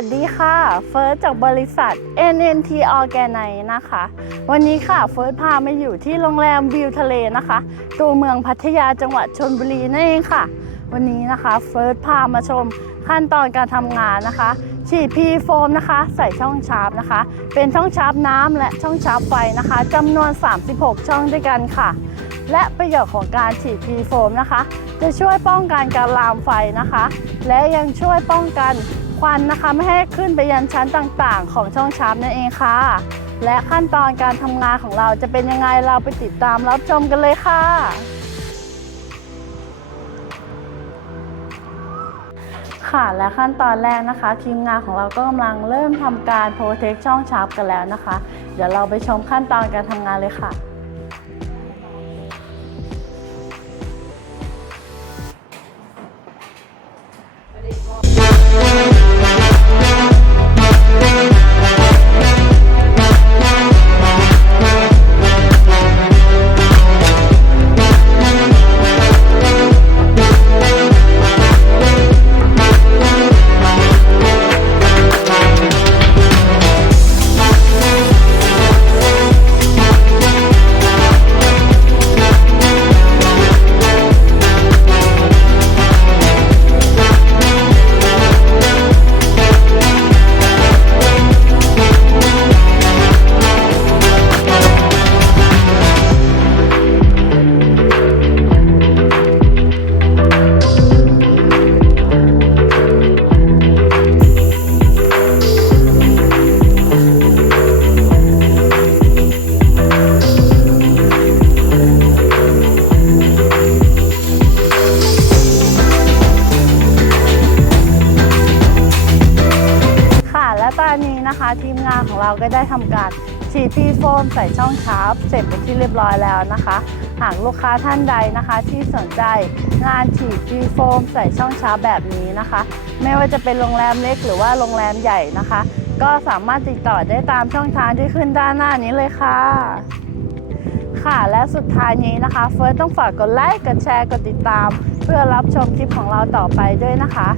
สดีค่ะ เฟิร์สจากบริษัท NNT Organize นะคะ วันนี้ค่ะ เฟิร์สพามาอยู่ที่โรงแรมวิวทะเลนะคะ ตัวเมืองพัทยาจังหวัดชนบุรีนั่นเองค่ะ วันนี้นะคะเฟิร์สพามาชมขั้นตอนการทำงานนะคะฉีดพีโฟมนะคะ ใส่ช่องชาร์ปนะคะ เป็นช่องชาร์ปน้ำและช่องชาร์ปไฟนะคะจำนวน 36 ช่องด้วยกันค่ะ และประโยชน์ของการฉีดพีโฟมนะคะ จะช่วยป้องกันการลามไฟนะคะ และยังช่วยป้องกัน ควันนะคะไม่ให้ขึ้นไปยันชั้นต่างๆ ของช่องชาร์ปนั่นเองค่ะ และขั้นตอนการทำงานของเราจะเป็นยังไงเราไปติดตามรับชมกันเลยค่ะค่ะและขั้นตอนแรกนะคะ ทีมงานของเราก็กำลังเริ่มทำการโปรเทคช่องชาร์ปกันแล้วนะคะ เดี๋ยวเราไปชมขั้นตอนการทำงานเลยค่ะค่ะ นะคะ ทีมงานของเราก็ได้ทำการฉีดที่โฟมใส่ช่องชาร์ปเสร็จไปที่เรียบร้อยแล้วนะคะ หากลูกค้าท่านใดนะคะ ที่สนใจงานฉีดที่โฟมใส่ช่องชาร์ปแบบนี้นะคะ ไม่ว่าจะเป็นโรงแรมเล็กหรือว่าโรงแรมใหญ่นะคะ ก็สามารถติดต่อได้ตามช่องทางที่ขึ้นด้านหน้านี้เลยค่ะ ค่ะ และสุดท้ายนี้นะคะ เฟิร์สต้องฝากกดไลค์ กดแชร์ กดติดตาม เพื่อรับชมคลิปของเราต่อไปด้วยนะคะ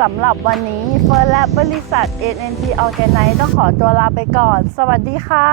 สำหรับวันนี้เฟิร์สและบริษัท NNT Organize ต้องขอตัวลาไปก่อน สวัสดีค่ะ